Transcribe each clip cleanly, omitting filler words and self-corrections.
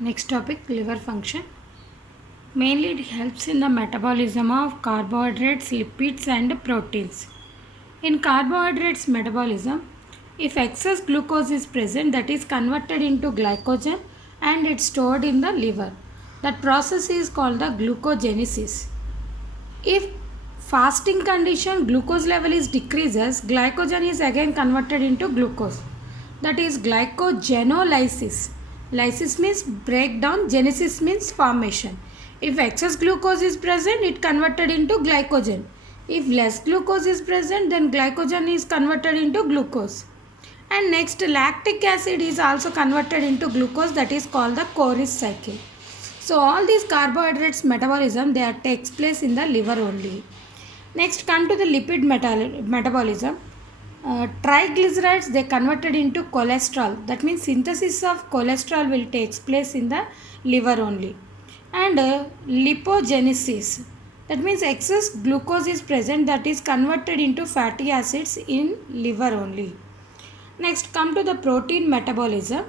Next topic, liver function. Mainly it helps in the metabolism of carbohydrates, lipids and proteins. In carbohydrates metabolism, if excess glucose is present, that is converted into glycogen and it's stored in the liver. That process is called the glucogenesis. If fasting condition glucose level is decreases, glycogen is again converted into glucose. That is glycogenolysis. Lysis means breakdown, genesis means formation. If excess glucose is present, it converted into glycogen. If less glucose is present, then glycogen is converted into glucose. And next, lactic acid is also converted into glucose, that is called the Cori's cycle. So all these carbohydrates metabolism, they takes place in the liver only. Next, come to the lipid metabolism. Triglycerides, they converted into cholesterol. That means synthesis of cholesterol will takes place in the liver only. And lipogenesis, that means excess glucose is present, that is converted into fatty acids in liver only. Next, come to the protein metabolism.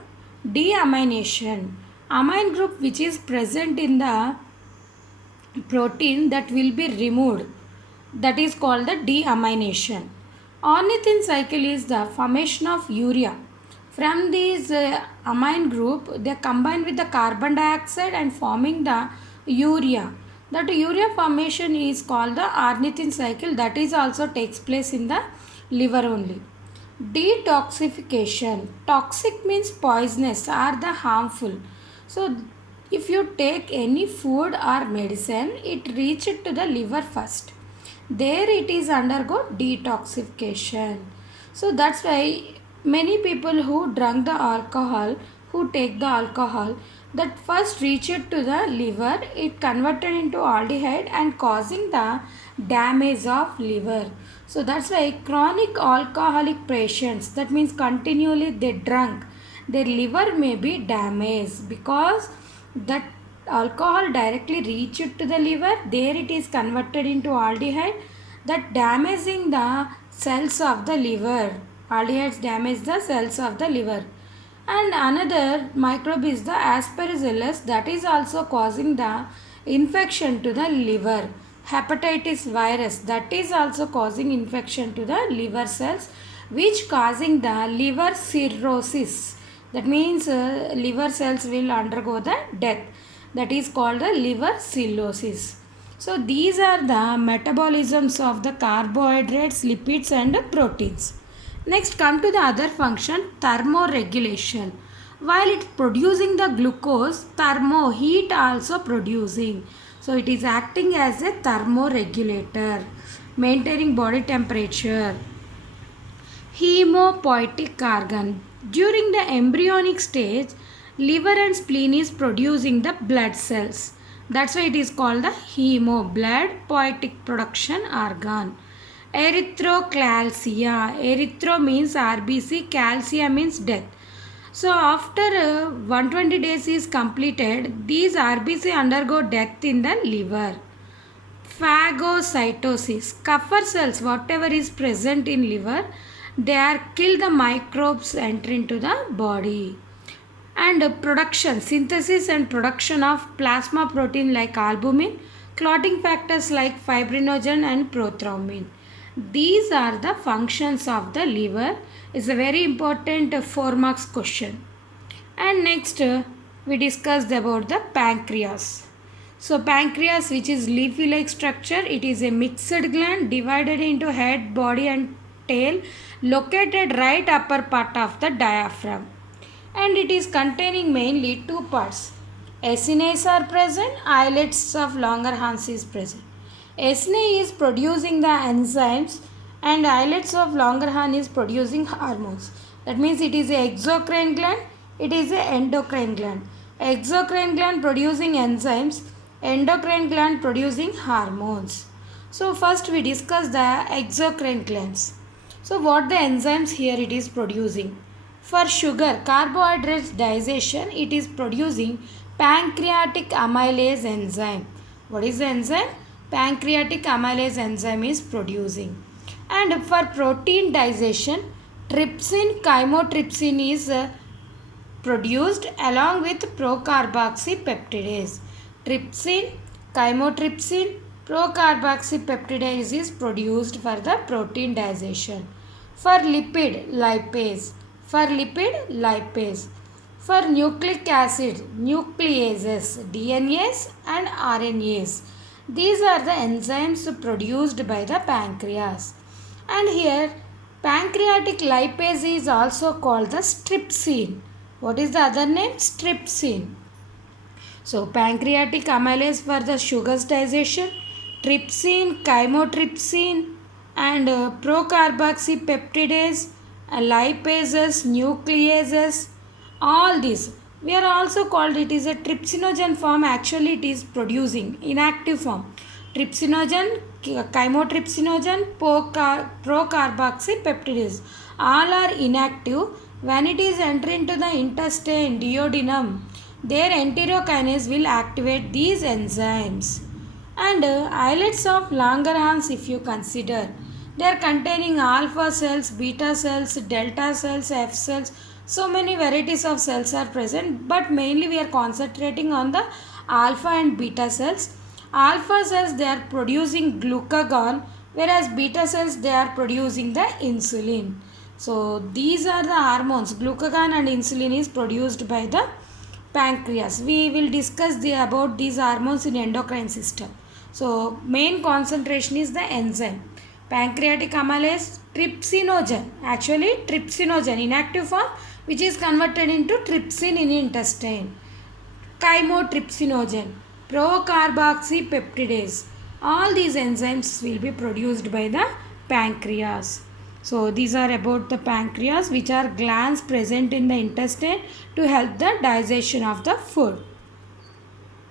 Deamination, amine group which is present in the protein that will be removed, that is called the deamination. Ornithine cycle is the formation of urea. From these amine group, they combine with the carbon dioxide and forming the urea. That urea formation is called the ornithine cycle, that is also takes place in the liver only. Detoxification, toxic means poisonous or the harmful. So if you take any food or medicine, it reaches to the liver first, there it is undergo detoxification. So that's why many people who drink the alcohol, who take the alcohol, that first reach it to the liver, it converted into aldehyde and causing the damage of liver. So that's why chronic alcoholic patients, that means continually they drunk, their liver may be damaged because that alcohol directly reach it to the liver, there it is converted into aldehyde, that damaging the cells of the liver. Aldehydes damage the cells of the liver. And another microbe is the aspergillus, that is also causing the infection to the liver. Hepatitis virus, that is also causing infection to the liver cells, which causing the liver cirrhosis. That means liver cells will undergo the death, that is called the liver cirrhosis. So these are the metabolisms of the carbohydrates, lipids and proteins. Next, come to the other function, thermoregulation. While it's producing the glucose, heat also producing. So it is acting as a thermoregulator, maintaining body temperature. Hemopoietic organ. During the embryonic stage, liver and spleen is producing the blood cells. That's why it is called the blood poietic production organ. Erythrocalcia. Erythro means RBC, calcia means death. So after 120 days is completed, these RBC undergo death in the liver. Phagocytosis. Kupffer cells, whatever is present in liver, they are kill the microbes enter into the body. And production, synthesis and production of plasma protein like albumin, clotting factors like fibrinogen and prothrombin. These are the functions of the liver. It's a very important 4 marks question. And next we discussed about the pancreas. So pancreas, which is leafy like structure, it is a mixed gland divided into head, body and tail, located right upper part of the diaphragm. And it is containing mainly two parts. Acinase are present, islets of Langerhans is present. Acine is producing the enzymes and islets of Langerhans is producing hormones. That means it is a exocrine gland, it is a endocrine gland. Exocrine gland producing enzymes, endocrine gland producing hormones. So first we discuss the exocrine glands. So what the enzymes here it is producing? For sugar, carbohydrates digestion, it is producing pancreatic amylase enzyme. What is the enzyme? Pancreatic amylase enzyme is producing. And for protein digestion, trypsin, chymotrypsin is produced along with procarboxypeptidase. Trypsin, chymotrypsin, procarboxypeptidase is produced for the protein digestion. For lipid, lipase. For lipid, lipase. For nucleic acid, nucleases, DNAs and RNAs. These are the enzymes produced by the pancreas. And here, pancreatic lipase is also called the trypsin. What is the other name? Trypsin. So, pancreatic amylase for the sugars digestion, trypsin, chymotrypsin, and procarboxypeptidase, lipases, nucleases, all these. We are also called it is a trypsinogen form. Actually, it is producing inactive form. Trypsinogen, chymotrypsinogen, procarboxypeptidase. All are inactive. When it is entering into the intestine, duodenum, their enterokinase will activate these enzymes. And islets of Langerhans, if you consider, they are containing alpha cells, beta cells, delta cells, F cells. So many varieties of cells are present, but mainly we are concentrating on the alpha and beta cells. Alpha cells, they are producing glucagon, whereas beta cells, they are producing the insulin. So these are the hormones. Glucagon and insulin is produced by the pancreas. We will discuss about these hormones in endocrine system. So main concentration is the enzyme. Pancreatic amylase, trypsinogen. Actually trypsinogen, inactive form, which is converted into trypsin in intestine. Chymotrypsinogen, procarboxypeptidase. All these enzymes will be produced by the pancreas. So these are about the pancreas, which are glands present in the intestine to help the digestion of the food.